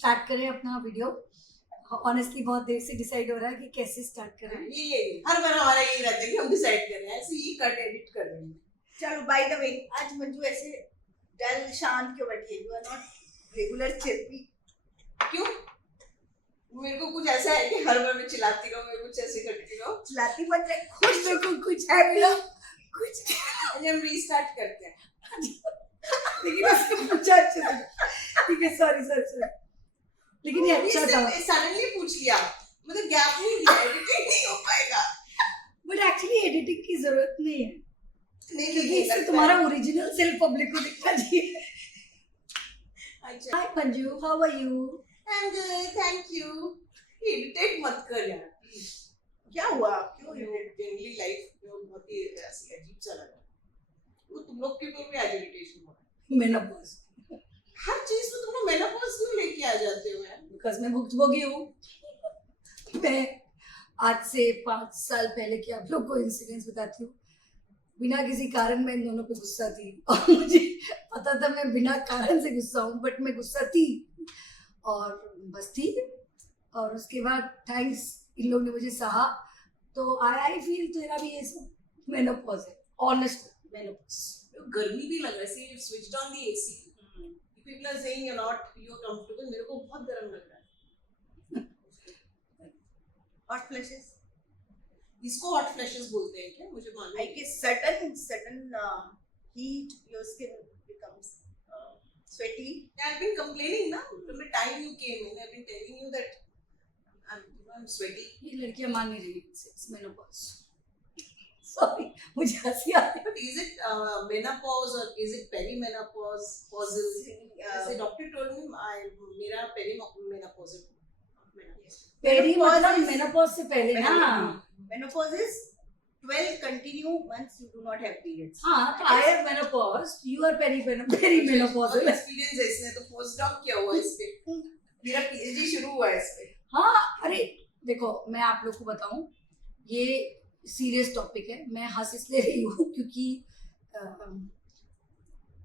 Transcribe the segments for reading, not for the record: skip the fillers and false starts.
Start करें अपना video. Honestly बहुत देर से डिसाइड हो रहा है कि कैसे स्टार्ट करें। ये हर बार हमारा यही रहता है कि हम डिसाइड कर रहे हैं, ऐसे ही कट एडिट कर रहे हैं। चलो बाय द वे, आज मंजू ऐसे डल शांत क्यों बैठी है? यू आर नॉट रेगुलर चिल्पी। क्यों? मेरे को कुछ ऐसा है कि हर बार मैं चिल्लाती रहूं, मैं कुछ ऐसे करती रहूं। चिल्लाती मत रहे, खुश देखो कुछ है मिला कुछ आज हम रीस्टार्ट करते हैं। लेकिन उसको पूछा अच्छे से। ठीक है, सॉरी लेकिन ये अच्छा था। सडनली पूछ लिया, मतलब गैप नहीं दिया, एडिटिंग नहीं हो पाएगा। बट एक्चुअली एडिटिंग की जरूरत नहीं है, नहीं क्योंकि इससे तुम्हारा ओरिजिनल सेल्फ पब्लिक को दिखना चाहिए। अच्छा, hi Manju, how are you? I am good, thank you. Irritate मत कर यार। क्या हुआ? क्यों जनरली लाइफ बहुत ही ऐसी अजीब सा लग रहा है। वो तुम लोग के ऊपर भी आज इरिटेशन हो रहा है। मेनोपॉज। हर चीज में तुम लोग मेनोपॉज क्यों लेके आ जाते हो यार? बिकॉज मैं भुक्तभोगी हूँ। मैं आज से 5 साल पहले की आप लोग को इंसिडेंस बताती हूँ। बिना किसी कारण मैं इन दोनों पे गुस्सा थी और मुझे पता था मैं बिना कारण से गुस्सा हूँ, बट मैं गुस्सा थी और बस थी। और उसके बाद थैंक्स इन लोगों ने मुझे सहा, तो आई फील तेरा भी ये सब मेनोपॉज है, ऑनेस्ट मेनोपॉज। गर्मी भी लग रहा है। She switched on the AC. People are saying you not comfortable. मेरे को बहुत गर्म लग रहा है। हॉट फ्लैशेस, इसको हॉट फ्लैशेस बोलते हैं क्या? मुझे मालूम I guess sudden heat, your skin becomes sweaty. I've been complaining now from the time you came in. I've been telling you that I'm sweaty. ये लड़कियां मान नहीं रही, इट्स मेनोपॉज। सॉरी, मुझे हंसी आती है। But is it menopause or is it perimenopause? The doctor told me मेरा perimenopausal. पेरी Menopause मतलब is- मेनोपॉज से पहले ना। Menopause is 12 continuous months you do not have periods. हाँ, तो I have menopause, you are perimenopausal. Experience है इसने, तो पोस्ट डॉक किया हुआ है इस पे। मेरा पीएचडी शुरू हुआ है इस पे। हाँ, अरे देखो मैं आप लोग को बताऊं, ये सीरियस टॉपिक है। मैं हंस इसलिए रही हूँ क्योंकि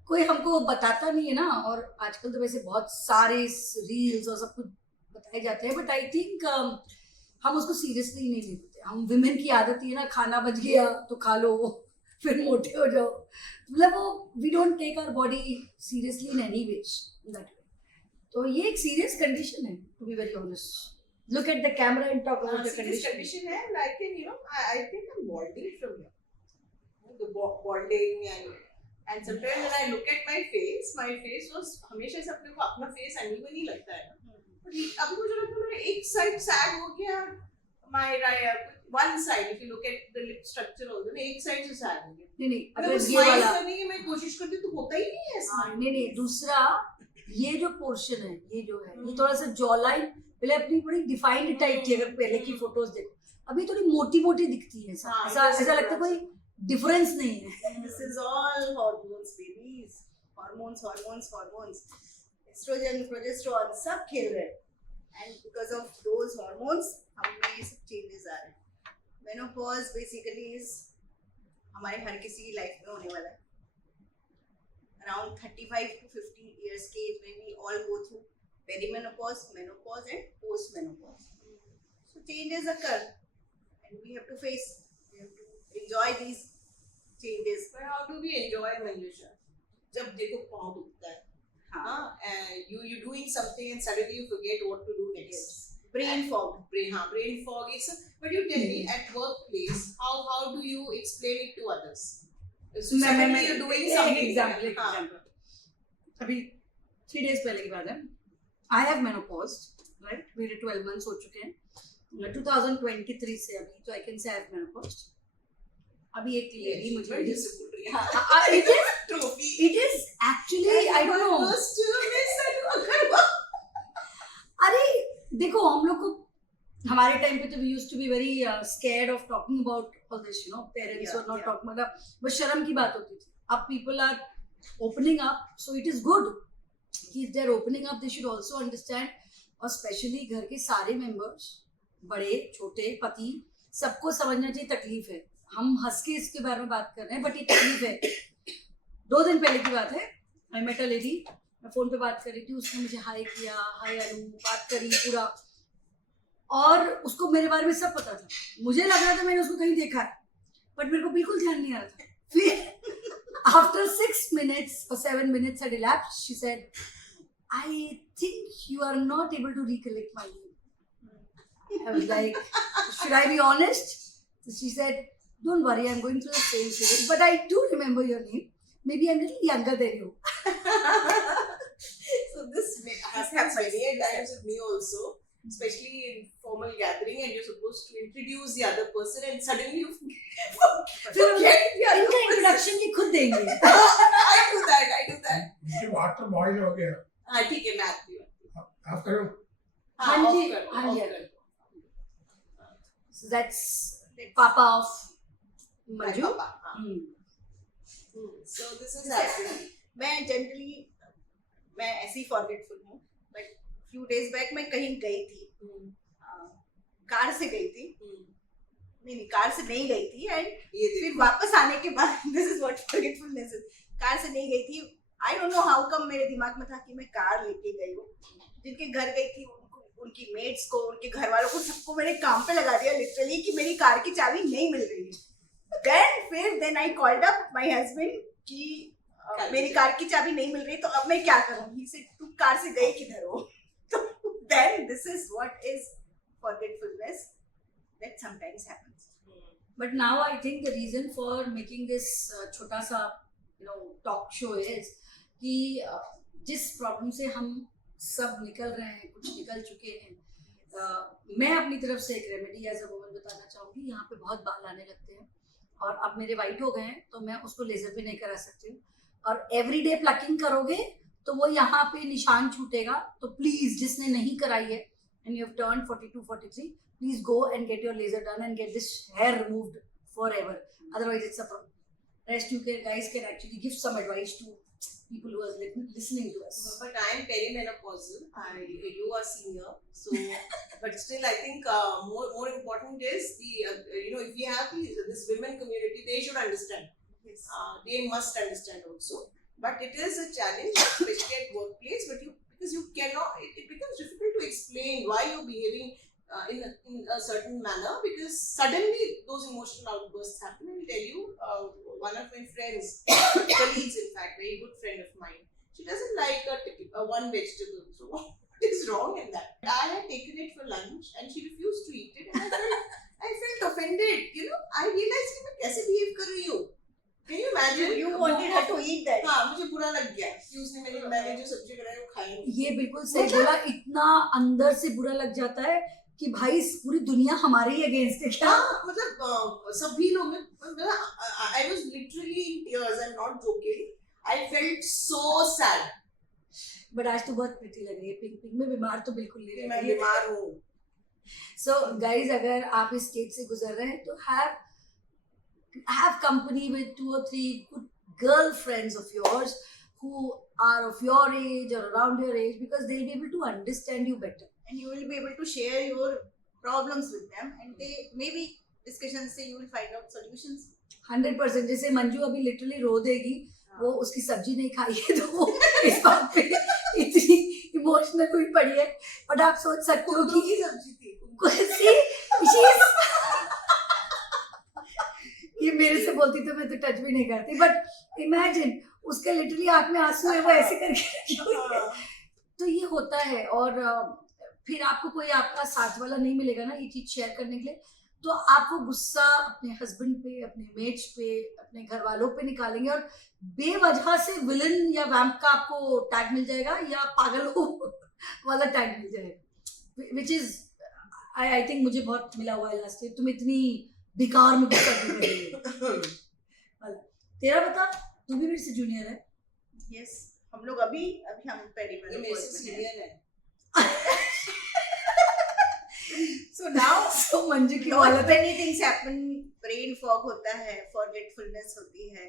कोई हमको बताता नहीं है ना, और आजकल तो वैसे बहुत सारे रील्स और सब कुछ बताए जाते हैं, बट आई थिंक हम उसको सीरियसली नहीं लेते। हम विमेन की आदत ही है ना, खाना बच गया तो खा लो फिर मोटे हो जाओ, मतलब वो we don't take our body seriously in any ways that way. तो ये एक सीरियस कंडीशन है, to be very honest. Look at the camera and talk about the condition. condition है, and I can, I think I'm balding from here. The balding and sometimes when I look at my face was हमेशा से अपने को अपना face uneven ही लगता है ना। अभी मुझे लगता है मेरा एक साइड सैग हो गया, my one side, if you look at the lip structure also, ना एक साइड से सैग हो गया। नहीं अगर अगर ये स्माइल वाला, करने की मैं कोशिश करती हूँ तो होता ही नहीं है हाँ, smile। नहीं दूसरा ये जो पोर्शन है, ये जो है, ये थोड़ा सा जॉ लाइन पहले अपनी बड़ी डिफाइंड टाइप थी। अगर पहले की फोटोज देखो, अभी थोड़ी मोटी मोटी दिखती है। हाँ, ऐसा लगता है कोई डिफरेंस नहीं है। This is all hormones, babies. Hormones. Estrogen, progesterone, सब खेल रहे हैं, and because of those hormones, हमें ये सब changes आ रहे हैं। Menopause basically is हमारे हर किसी की लाइफ में होने वाला है। Around 35 to 50 years के age में we all go through perimenopause, menopause and postmenopause. So changes occur, and we have to face. We have to enjoy these changes. But how do we enjoy Manjusha? जब देखो पाँव दुखता है, हाँ, you doing something and suddenly you forget what to do next. Brain fog. Brain fog is. But you tell me, at workplace, how do you explain it to others? So suddenly you're doing something. Example अभी 3 days पहले की बात है। आई have menopause, right? मेरे 12 months हो चुके हैं 2023 से अभी, तो I can say I have menopause. अभी एक लेडी मुझे it is actually I don't know. अरे देखो, हम लोग को हमारे टाइम पे तो we used to be very scared of talking about all this, parents were not talking, मतलब बस शर्म की बात होती थी। अब people are opening up, so it is good कि if they are opening up they should also understand, और स्पेशली घर के सारे मेंबर्स, बड़े छोटे, पति, सबको समझना चाहिए तकलीफ है। हम हंस के इसके बारे में बात कर रहे हैं, बट ये तकलीफ है। 2 दिन पहले की बात है, आई मेट अ लेडी मैं फोन पे बात कर रही थी, उसने मुझे हाय किया, हाय अनु, बात करी पूरा, और उसको मेरे बारे में सब पता था। मुझे लग रहा था मैंने उसको कहीं देखा है, बट मेरे को बिल्कुल ध्यान नहीं आ रहा था। फिर after 6 minutes or 7 minutes had elapsed, she said, I think you are not able to recollect my name. I was like, should I be honest? So she said, don't worry, I'm going through the same thing, but I do remember your name. Maybe I'm a little younger than you. So this happens many a times with me also, especially in formal gathering, and you're supposed to introduce the other person, and suddenly you फिर इनका introduction ये खुद देंगे। I do that. ये बात तो boil हो गया। हाँ ठीक है, मैं आती हूँ। आप करो। हाँ जी, off कर, हाँ जी। off कर। So that's Papa of Manju. My papa, हाँ। So this is happening. मैं जनरली मैं ऐसी फॉरगेटफुल हूँ, बट फ्यू डेज बैक मैं कहीं गई थी, कार से गई थी, नहीं कार से नहीं गई थी, एंड ये फिर देखो। वापस आने के बाद this is what forgetfulness is. Car से नहीं गई थी, आई डोंट नो हाउ कम मेरे दिमाग में था कि मैं कार लेके गई हूँ। जिनके घर गई थी उनकी मेट्स को, उनके घर वालों को, सबको मैंने काम पे लगा दिया लिटरली कि मेरी कार की चाबी नहीं मिल रही है। Then I called up my husband कि मेरी कार की चाबी नहीं मिल रही, तो अब मैं क्या करूं? ही सेड तुम कार से गई किधर हो? तो then this is what is forgetfulness that sometimes happens. But now I think the reason for making this छोटा सा talk show is कि जिस प्रॉब्लम से हम सब निकल रहे हैं, कुछ निकल चुके हैं, मैं अपनी तरफ से एक रेमेडी एज अ वुमन बताना चाहूँगी। यहाँ पे बहुत बाल आने लगते हैं और अब मेरे वाइट हो गए हैं, तो मैं उसको लेजर भी नहीं करा सकती हूँ, और एवरीडे प्लकिंग करोगे तो वो यहाँ पे निशान छूटेगा। तो प्लीज जिसने नहीं कराई है and you have turned 42, 43, please go and get your laser done and get this hair removed forever. Otherwise, it's a problem. Rest you guys can actually give some advice to people who are listening to us. But I am perimenopausal. You are senior, so but still I think more important is the if we have this women community, they should understand. Yes. They must understand also. But it is a challenge, especially at workplace. But because you cannot, it becomes difficult to explain why you're behaving in a certain manner, because suddenly those emotional outbursts happen. I will tell you, one of my friends, colleagues in fact, very good friend of mine, she doesn't like one vegetable. So what is wrong in that? I had taken it for lunch and she refused to eat it, and I felt offended. I realized कि मैं कैसे behave कर रही हूँ. Can you imagine? You wanted her to eat that. हाँ, मुझे बुरा लग गया कि उसने मैंने जो सब्जी बनाई वो खाई नहीं। ये बिल्कुल सही बोला। इतना अंदर से बुरा लग जाता है कि भाई पूरी दुनिया हमारे ही अगेंस्ट है क्या? हाँ, मतलब सभी लोग, I was literally in tears. I'm not joking. I felt so sad. But आज तो बहुत प्रीति लग रही है, पिंक पिंक में बीमार तो बिल्कुल नहीं लग मैं रही है। बीमार हूँ। So guys, अगर आप इस स्टेज से गुजर रहे हैं तो have company with 2 or 3 good girlfriends of yours who are of your age or around your age, because they'll be able to understand you better. And you will be able to share your problems with them, and they maybe discussions से you will find out solutions. 100%। जैसे मंजू अभी literally रो देगी, वो उसकी सब्जी नहीं खाई है तो वो इस बात पे इतनी इमोशनल हुई पड़ी है। बट आप सोच सकते हो कुंदरू कि की सब्जी थी। ये मेरे से बोलती तो मैं तो टच भी नहीं करती, बट इमेजिन उसके लिटरली आंख में आंसू है, वो ऐसे करके रखी हुई है। तो ये होता है, और फिर आपको कोई आपका साथ वाला नहीं मिलेगा ना ये चीज शेयर करने के लिए, तो आप वो गुस्सा अपने हस्बैंड पे, अपने मेट्स पे, अपने घर वालों पे निकालेंगे, और बेवजह से विलन या वैम्प का आपको टैग मिल जाएगा या पागल हो वाला टैग मिल जाएगा, विच इज आई थिंक मुझे बहुत मिला हुआ है लास्ट ईयर। तुम इतनी बेकार में गुस्सा क्यों कर रही हो? तेरा बता, तू भी मेरे से जूनियर है। Yes, हम लोग अभी हम ये मेरे से पेरिमेनोपॉज में हैं। सीनियर है। So now So मंजू की lot हालत है। many things happen. Brain fog होता है, forgetfulness होती है,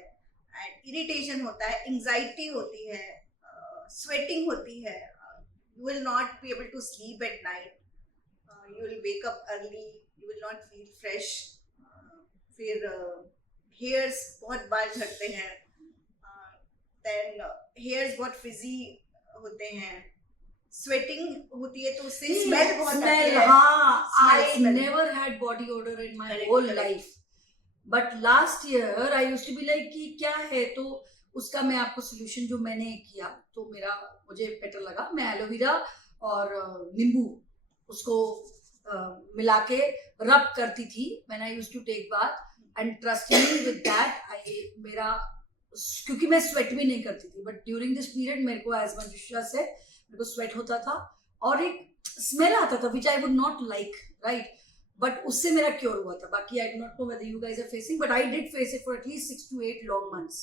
and irritation होता है, anxiety होती है, sweating होती है. You will not be able to sleep at night. You will wake up early. You will not feel fresh. फिर hairs बहुत बाल झड़ते हैं. Then hairs बहुत frizzy होते हैं, स्वेटिंग होती है तो उससे स्मेल बहुत आती Smell, है. हाँ, Smell, I smell. never had body odor in my Correct, whole correct. life. But last year I used to be like कि क्या है, तो उसका मैं आपको सोल्यूशन जो मैंने किया तो मेरा मुझे बेटर लगा. मैं एलोवेरा और नींबू उसको मिला के रब करती थी when I used to take bath, and trust me with that मेरा, क्योंकि मैं स्वेट भी नहीं करती थी, बट ड्यूरिंग दिस पीरियड मेरे को एज मंजुषा से मेरे को स्वेट होता था और एक स्मेल आता था which I would not like, right. But उससे मेरा क्योर हुआ था. बाकी I do not know whether you guys are facing, but I did face it for at least 6 to 8 long months.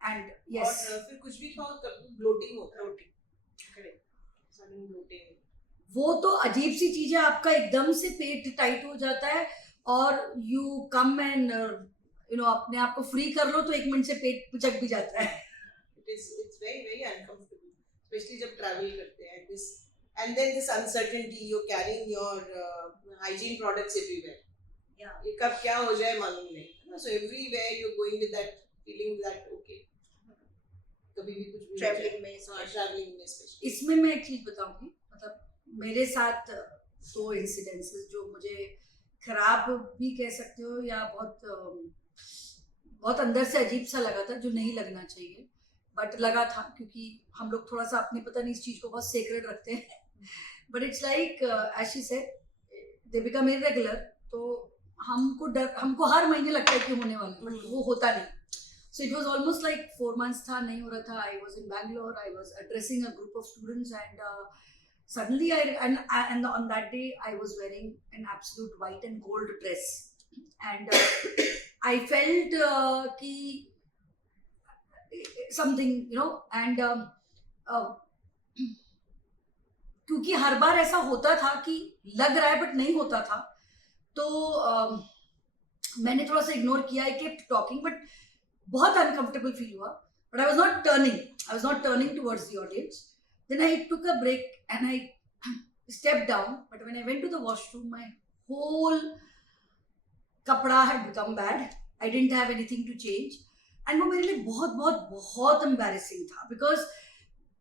And yes, और फिर कुछ भी खाओ तब ब्लोटिंग होता है. Correct, sudden bloating. वो तो अजीब सी चीज है, आपका एकदम से पेट टाइट हो जाता है और you come and you know अपने आप को फ्री कर लो तो 1 मिनट से पेट पिचक भी जाता है. It's very very uncomfortable, especially जब travel करते हैं. This and then this uncertainty, you're carrying your hygiene products everywhere. Yeah. ये कब क्या हो जाए मालूम नहीं. So everywhere you're going with that feeling that okay. कभी भी कुछ भी Traveling में traveling में especially. इसमें मैं एक चीज बताऊंगी, मतलब मेरे साथ 2 इन्सिडेंसेस जो मुझे खराब भी कह सकते हो या बहुत अंदर से अजीब सा लगा था, जो नहीं लगना चाहिए बट लगा था, क्योंकि हम लोग थोड़ा सा अपने पता नहीं इस चीज को बहुत सेक्रेट रखते हैं. But it's like as she said they become irregular, तो हमको हर महीने लगता है कि होने वाला है, बट वो होता नहीं. So it was almost like 4 months था, नहीं हो रहा था. I was in Bangalore, I was addressing a group of students, and suddenly and on that day I was wearing an absolute white and gold dress, and I felt कि something, you know, and क्योंकि हर बार ऐसा होता था कि लग रहा है but नहीं होता था, तो मैंने थोड़ा सा इग्नोर किया. I kept talking, but बहुत अनकंफर्टेबल फील हुआ, but I was not turning towards the audience. Then I took a break and I step down, but when I went to the washroom my whole कपड़ा had become bad. I didn't have anything to change, and वो मेरे लिए बहुत बहुत बहुत embarrassing था, because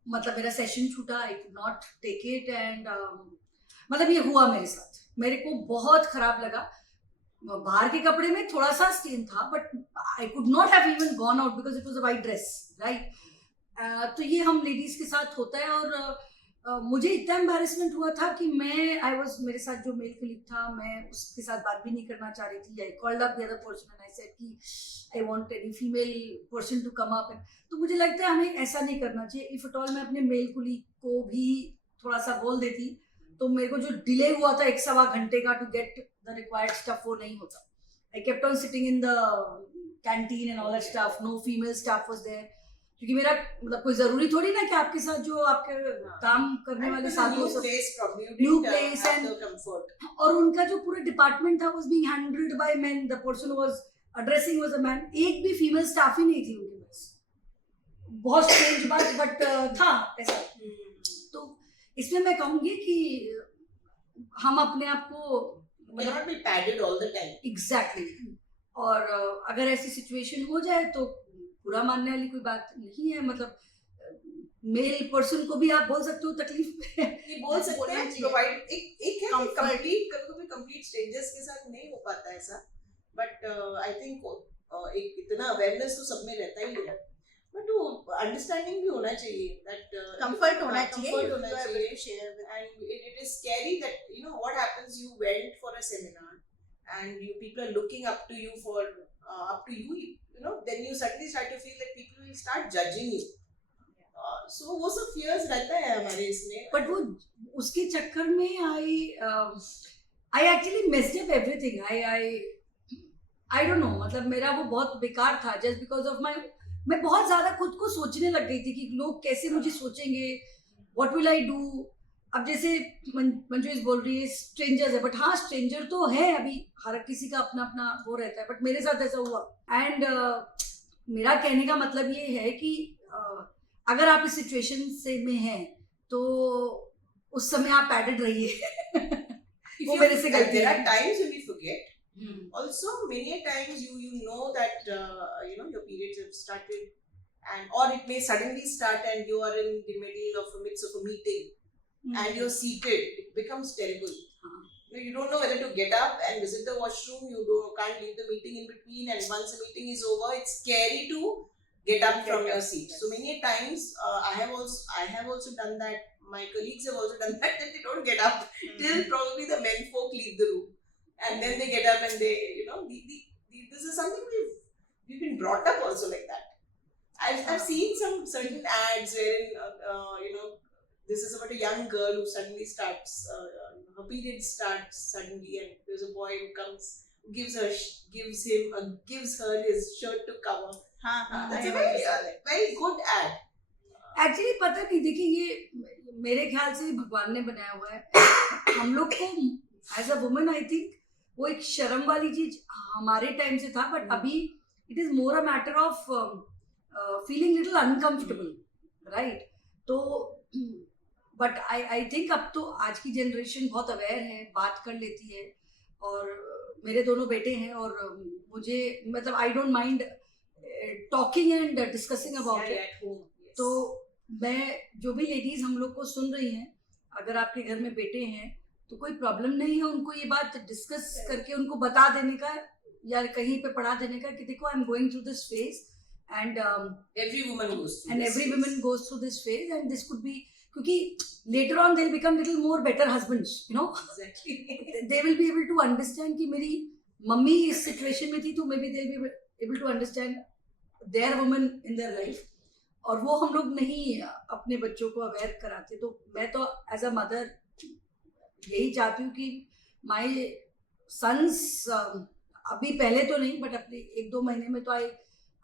मतलब मेरा सेशन छूटा, I could not take it, and मतलब ये हुआ मेरे साथ. मेरे को बहुत खराब लगा. बाहर के कपड़े में थोड़ा सा स्टेन था, but I could not have even gone out because it was a white dress, right. तो ये हम लेडीज के साथ होता है. और मुझे इतना एम्बैरेसमेंट हुआ था कि मेरे साथ जो मेल कलीग था, मैं उसके साथ बात भी नहीं करना चाह रही थी. I called up the other person and I said कि I want any female person to come up. तो मुझे लगता है हमें ऐसा नहीं करना चाहिए. इफ एट ऑल मैं अपने मेल कलीग को भी थोड़ा सा बोल देती, तो मेरे को जो डिले हुआ था 1-1.25 घंटे का to get the required stuff, वो नहीं होता. I kept on sitting in the canteen and all that stuff. No female staff was there, क्योंकि मेरा मतलब कोई जरूरी थोड़ी ना कि आपके साथ जो आपके काम करने वाले साथ हो सब. New place and और उनका जो पूरा डिपार्टमेंट था was being handled by main. The person was addressing was a man. एक भी फीमेल स्टाफ ही नहीं थी उनके पास. बहुत स्ट्रेंज बात, बट था ऐसा. तो इसमें मैं कहूंगी कि हम अपने आप को cannot be padded all the time. Exactly. और अगर ऐसी सिचुएशन हो जाए तो बुरा मानने वाली कोई बात नहीं है. मतलब मेल पर्सन को भी आप बोल सकते हो तकलीफ में. ये बोल सकते हैं, प्रोवाइड एक है कंप्लीट, कभी कंप्लीट स्ट्रेंजर्स के साथ नहीं हो पाता ऐसा, बट आई थिंक एक इतना अवेयरनेस तो सब में रहता ही है, बट वो अंडरस्टैंडिंग भी होना चाहिए, दैट comfort होना चाहिए. comfort होना You are able चाहिए. to share with And it is scary that you know what happens. You went for a seminar, and people are looking up to you for you know. Then you suddenly start to feel that people will start judging you. So वो सब fears रहता है हमारे इसमें. But वो उसके चक्कर में I actually missed up everything. I don't no, मतलब मेरा वो बहुत बेकार था जस्ट बिकॉज ऑफ मैं बहुत ज्यादा खुद को सोचने लग गई थी कि लोग कैसे मुझे सोचेंगे, व्हाट विल आई डू. अब जैसे मंजू इस बोल रही है स्ट्रेंजर्स है, बट हाँ स्ट्रेंजर तो है, अभी हर किसी का अपना अपना वो रहता है, बट मेरे साथ ऐसा हुआ. एंड मेरा कहने का मतलब ये है कि अगर आप इस सिचुएशन से में हैं तो उस समय आप पैडेड रहिए. वो मेरे से गलती There है. are times when we forget. Also, many a times you know that you know your periods have started, and or it may suddenly start and you are in the middle of a midst of a meeting and you're seated, it becomes terrible. You don't know whether to get up and visit the washroom. Can't leave the meeting in between, and once the meeting is over, it's scary to get up from your seat. So many times, I have also done that. My colleagues have also done that they don't get up till probably the men folk leave the room, and then they get up and they, this is something we've been brought up also like that. I've seen some certain ads wherein this is about a young girl who suddenly starts, her period starts suddenly, and there's a boy who comes, gives her his shirt to cover. That's a very good ad. Actually पता नहीं, देखिए ये मेरे ख्याल से भगवान ने बनाया हुआ है हम लोग को as a woman. I think वो एक शर्म वाली चीज हमारे टाइम से था, बट अभी it is more a matter of feeling little uncomfortable, right? तो बट आई थिंक अब तो आज की जनरेशन बहुत अवेयर है, बात कर लेती है, और मेरे दोनों बेटे हैं और मुझे मतलब I don't mind talking and discussing about it. तो मैं जो भी लेडीज हम लोग को सुन रही हैं, अगर आपके घर में बेटे हैं तो कोई प्रॉब्लम नहीं है उनको ये बात डिस्कस करके उनको बता देने का, या कहीं पे पढ़ा देने का कि देखो I am going through this phase, and every woman goes through this phase, and this could be, क्योंकि later on they'll become little more better husbands, exactly. they will be able to understand कि मेरी mummy इस situation में थी, तो maybe they'll be able to understand their woman in their life. और वो हम लोग नहीं अपने बच्चों को अवेयर कराते. तो मैं तो एज अ मदर यही चाहती हूँ कि माय सन्स, अभी पहले तो नहीं बट अपने 1-2 महीने में तो I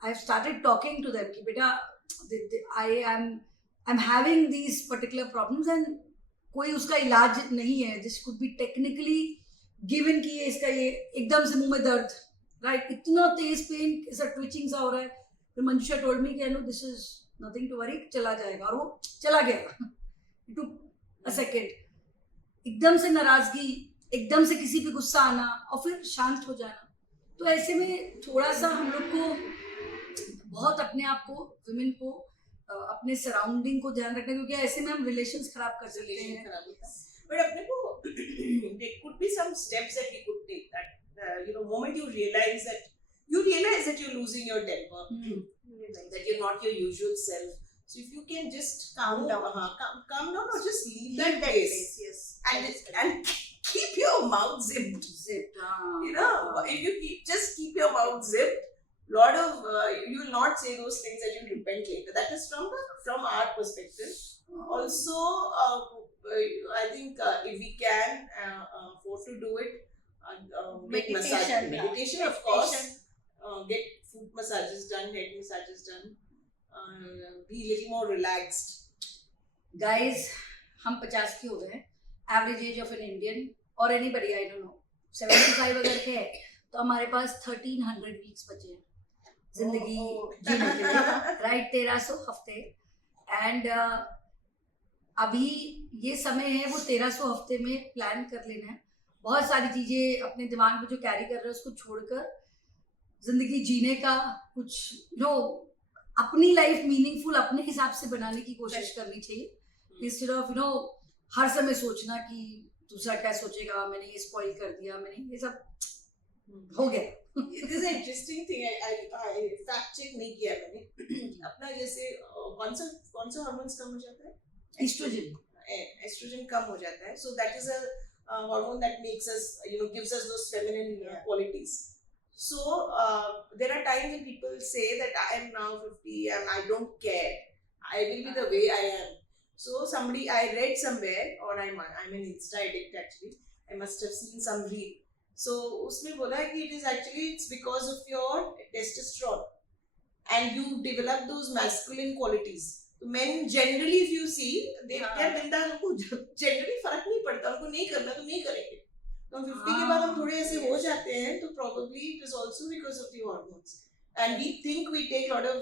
have started talking to them कि बेटा I am having these particular problems, and कोई उसका इलाज नहीं है. This could be technically given कि इसका ये एकदम से मुंह में दर्द, राइट, इतना तेज पेन, ऐसा ट्विचिंग सा हो रहा है. फिर मंजुषा टोल्ड मी कि I know this is nothing to worry, चला जाएगा, और वो चला गया. It took a second. एकदम से नाराजगी, एकदम से किसी पे गुस्सा आना और फिर शांत हो जाना. तो ऐसे में थोड़ा सा हम लोग को बहुत अपने आप को, विमेन को, अपने सराउंडिंग को ध्यान रखना, क्योंकि ऐसे में हम रिलेशंस खराब कर सकते हैं. But अपने को there could be some steps that we could take. That moment you realize that you're losing your temper, that you're not your usual self. So if you can just calm down or just leave that place, yes, and keep your mouth zipped. If you keep your mouth zipped, you will not say those things that you repent later. That is from our perspective. Also, I think if we can afford to do it, meditation, of course. Get foot massages done, head massages done. Be a little more relaxed. Guys, हम 50 के हो गए हैं. Average age of an Indian और anybody, I don't no, 75 अगर के है तो हमारे पास 1300 वीक्स बचे हैं जिंदगी जीने के लिए, राइट? 1300 हफ्ते. एंड अभी ये समय है वो 1300 हफ्ते में प्लान कर लेना है. बहुत सारी चीजें अपने दिमाग में जो कैरी कर रहे हैं उसको छोड़कर जिंदगी जीने का कुछ अपनी लाइफ मीनिंगफुल अपने हिसाब से बनाने की कोशिश करनी चाहिए, इंस्टेड ऑफ हर समय सोचना कि दूसरा क्या सोचेगा, मैंने ये स्पॉइल कर दिया, मैंने ये सब हो गया. This is an interesting thing. I fact check नहीं किया मैंने. अपना जैसे कौन सा हार्मोन्स कम हो जाता है? एस्ट्रोजन कम हो जाता है. So that is a hormone that makes us, gives us those feminine qualities. So there are times when people say that I am now 50 and I don't care. I will be the way I am. So I read somewhere, or I'm an Insta addict actually. I must have seen some reel. So उसमें बोला है कि it's because of your testosterone, and you develop those masculine qualities. So men generally, if you see, they are बिंदा, उनको generally फर्क नहीं पड़ता, उनको नहीं करना तो नहीं करेंगे. तो 50 के बाद हम थोड़े ऐसे हो जाते हैं, तो probably it is also because of the hormones. And we think we take a lot of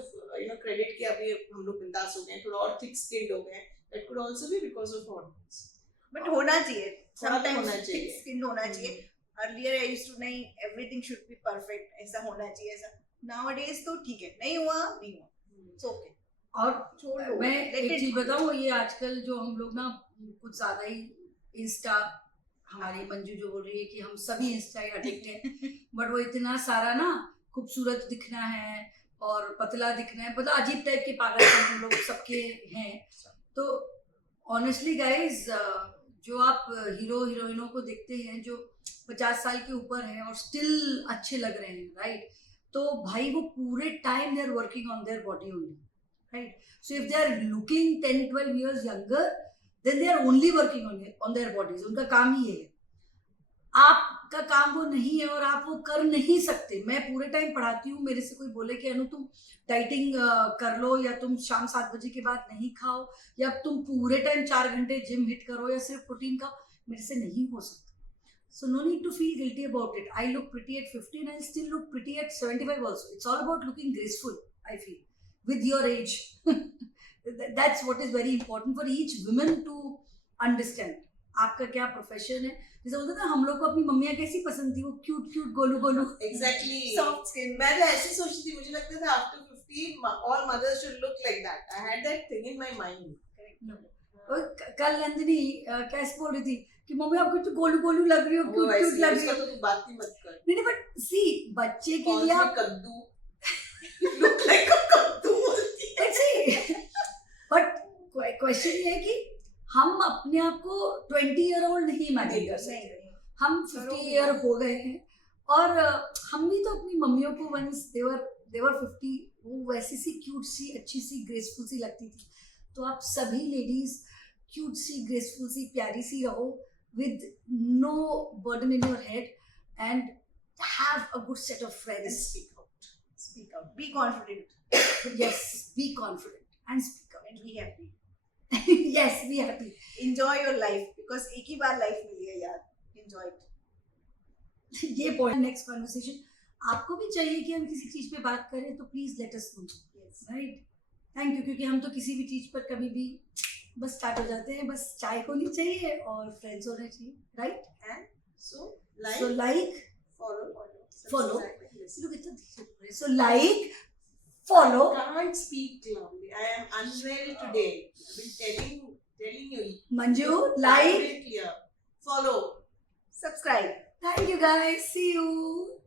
credit कि अभी हम लोग बिंदास हो गए, थोड़ा और thick skinned हो गए. That could also be because of hormones. But होना चाहिए. Sometimes होना चाहिए. thick skinned होना चाहिए. Earlier I used to नहीं, everything should be perfect, ऐसा होना चाहिए ऐसा. Nowadays तो ठीक है, नहीं हुआ. It's okay. और छोड़ दो. मैं Let एक it चीज go. बताऊं, ये आजकल जो हम लोग ना कुछ ज्यादा ही इंस्टा, हमारी मंजू जो बोल रही है कि हम सभी इंस्टा एडिक्ट हैं, बट वो इतना सारा ना खूबसूरत दिखना है और पतला दिखना है, मतलब अजीब टाइप के पागल हम लोग सबके हैं. तो ऑनेस्टली गाइज, जो आप हीरो हीरोइनों को देखते हैं जो 50 साल के ऊपर हैं और स्टिल अच्छे लग रहे हैं, राइट, तो भाई वो पूरे time they are working on their body only, right. So if they are looking 10-12 years younger, then they are only working on their bodies. उनका काम ही है. आपका काम वो नहीं है और आप वो कर नहीं सकते. मैं पूरे टाइम पढ़ाती हूँ, मेरे से कोई बोले कि अनु तुम डाइटिंग कर लो, या तुम शाम 7 बजे के बाद नहीं खाओ, या तुम पूरे टाइम 4 घंटे जिम हिट करो, या सिर्फ प्रोटीन खाओ, मेरे से नहीं हो सकता. So no need to feel guilty about it. I look pretty at 50 and I'll still look pretty at 75 also. It's all about looking graceful, I feel, with your age. That's what is very important for each woman to understand. आपका क्या profession है. जैसे बोलते थे हम लोग को अपनी मम्मियाँ कैसी पसंद थी, वो cute cute Golu Golu. Exactly. Soft skin. मैं तो ऐसे सोचती थी, मुझे लगता था after 50 all mothers should look like that. I had that thing in my mind. कल नंदिनी कैसे बोल रही थी कि मम्मी आप कुछ गोलू गोलू लग रही हो, क्यूट क्यूट लग रही हो. उसका तो तू बात ही मत कर. नहीं, बट सी बच्चे के लिए आप कद्दू look like a कद्दू बोलती है. बट क्वेश्चन ये है कि हम अपने आप को 20-year-old नहीं इमेजिन कर सकते. हम 50 year हो गए हैं और हम भी तो अपनी मम्मियों को वंस देवर 50 वो वैसी सी क्यूट सी अच्छी सी ग्रेसफुल सी लगती थी. तो आप सभी लेडीज क्यूट सी ग्रेसफुल सी प्यारी सी रहो, with no burden in your head, and have a good set of friends. Speak out. Be confident. Yes, be confident and speak out. And be happy. Yes, be happy. Enjoy your life because एक ही बार life मिली है यार. Enjoy it. ये point. Next conversation आपको भी चाहिए कि हम किसी चीज पे बात करें तो please let us know. Yes. Right, thank you. क्योंकि हम तो किसी भी चीज पर कभी भी बस स्टार्ट हो जाते हैं. बस चाय होनी चाहिए और फ्रेंड्स होने चाहिए, right. So so like follow. Follow. Listen. लोग इतना धीरे बोल रहे हैं. So like follow. Can't speak loudly. I am unwell today. I've been telling you. Manju, Loud like. and clear. Follow. Subscribe. Thank you guys. See you.